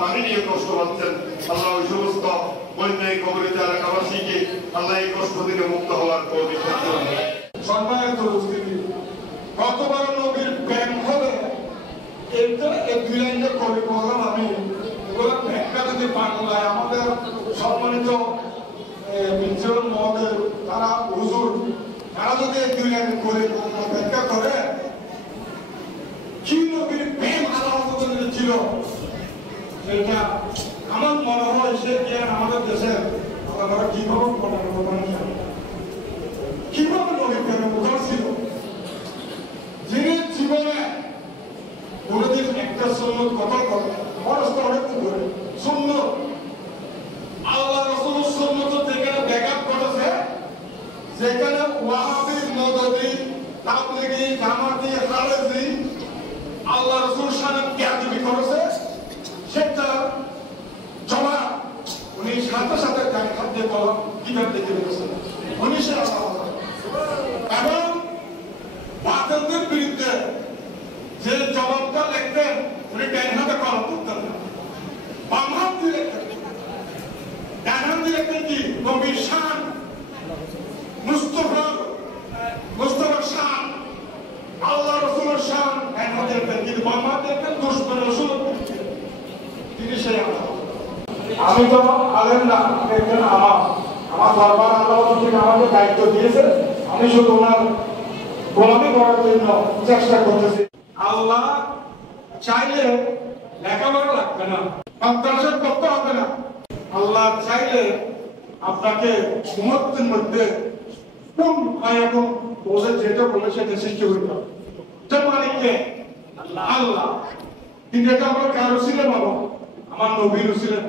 পানি নিয়ে কষ্ট পাচ্ছেন, আল্লাহ ওই সমস্ত বন্যায় কবলিত এলাকাবাসীকে আল্লাহ এই কষ্ট থেকে মুক্ত হওয়ার তৌফিক দান করুন। সম্মানিত উপস্থিতি, কতবার নবীর প্রেম হবে এটা এই দুই লাইনে কবি বললাম আমি, এগুলো ব্যাখ্যা যদি বাংলায় আমাদের সম্মানিত মির্জন মহোদয় তারা হুজুর তারা যদি এই দুই লাইনে করে ব্যাখ্যা করে কি নবীর প্রেম আল্লাহ ছিল সেটা আমার মনে হয় সে জ্ঞান আমাদের দেশের আমরা কিভাবে কিভাবে নবীর প্রেমে মুখর ছিল, যিনি জীবনে কোনদিন একটা সুন্নত কথা করে খরচ অনেক করে সুন্দর আল্লাহ রাসূলের সুন্নত যেখানে ব্যাকআপ করেছে, যেখানে ওয়াহাবি মদদি তাবলিগি জামাতি খারেজি আল্লাহ রাসূল শানে বেয়াদবি করেছে, সেটা জবাব উনি সাথে সাথে খাদ্য কলম কিতাব লিখে রেখেছেন উনি সে এবং বাতিলদের বিরুদ্ধে যে জবাবটা লিখতেন উনি ডান হাতে কলম করতেন না, বাম হাত দিয়ে লিখতেন। ডান হাত দিয়ে লিখতেন কি নবীর শান, মুস্তাফার শান, আল্লাহ রাসূলের শান ডান হাতে লিখতেন, কিন্তু বাম হাতে লিখতেন দুশমন রাসূল। তিনি সেই আল্লাহ। আমি তো আলেম না, একজন আমার দরবার আল্লাহ আমাকে দায়িত্ব দিয়েছে, আমি শুধু ওনার গোলামি করার জন্য চেষ্টা করতেছি। আল্লাহ চাইলে লেখাপড়া লাগবে না, মাদ্রাসা করতে হবে না, আল্লাহ চাইলে আপনাকে মুহূর্তের মধ্যে কোন আয়াতম বলে যেটা বলে সেটা সৃষ্টি করতে হবে। মালিককে আল্লাহ, কিন্তু এটা আমরা কারো ছিলেন বাবা, আমার নবীর ছিলেন।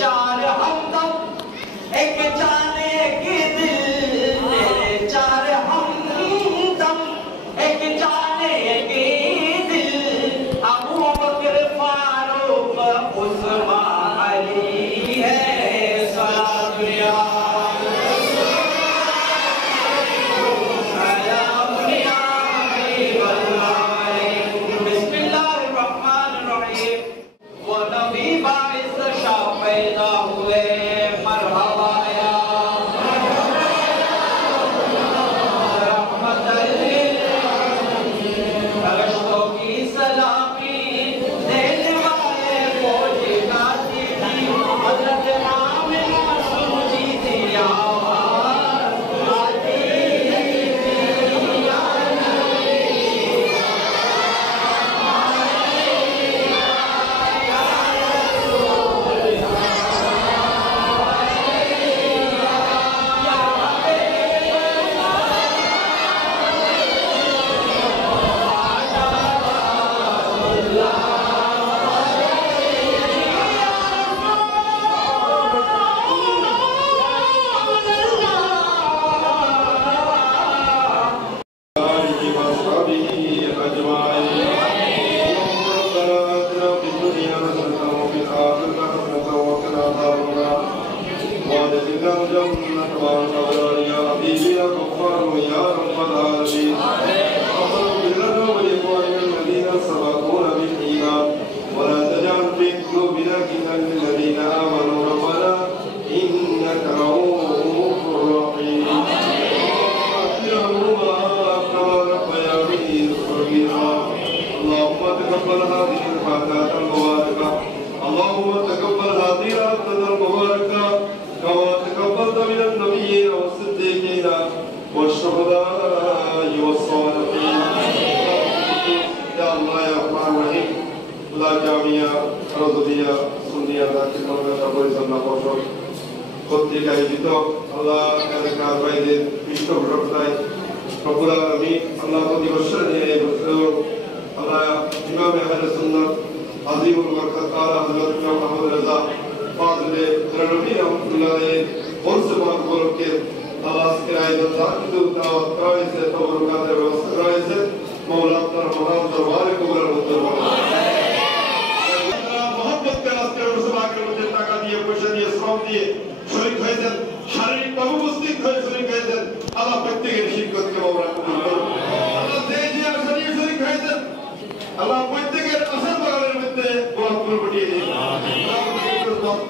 चार हमदा برحمتك الذين آمنوا ربنا إنك رؤوف رحيم اللهم تقبل هذه الحاجات المباركة اللهم تقبل هذه العبادة المباركة كما تقبلت من النبيين والصديقين والشهداء والصالحين يا الله يا رحمن الرحيم لا جامعة رضوية سنية ذات المرة পরিচালনা পর্ষদ কর্তৃক আয়োজিত আল্লাহ এলাকার বাইরে পৃষ্ঠপোষকতায় রব্বুল আলামিন আল্লাহ প্রতি বছর নিয়ে আল্লাহ ইমাম আহলে সুন্নাত আজিমুল বরকত আলা হযরত ইমাম আহমদ রাজা ফাজলে রবি রহমাতুল্লাহ আলাইহি বলসমান উপলক্ষে আল্লাহ আজকের আয়োজন জাকিত দাওয়াত করা হয়েছে তবরুকাতের ব্যবস্থা করা হয়েছে মওলা আপনার মহান দরবারে কবুল মঞ্জুর করুন মোহাম্মদ কে রাস্তায় রসুলের মধ্যে টাকা দিয়ে পয়সা দিয়ে শ্রম দিয়ে শরীক হয়েছেন শারীরিকভাবে উপস্থিত হয়ে শরীক হয়েছেন আল্লাহ প্রত্যেকের শিক্ষককে মওলা কবুল করুন আল্লাহ যে যে শরীক হয়েছেন আল্লাহ প্রত্যেকের আসার বাগানের মধ্যে বরকত ঘটিয়ে দিন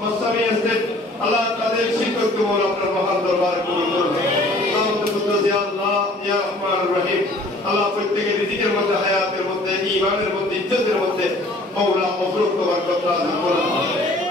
মাসামি এস্টেট আল্লাহ তাদের শিক্ষককে মওলা আপনার মহান দরবারে কবুল করুন আল্লাহ ইয়া রহমান রহিম আল্লাহ প্রত্যেকের রিজিকের মধ্যে হায়াতের মধ্যে ঈমানের মধ্যে ইজ্জতের মধ্যে মওলা মবরুক বরকত দান করুন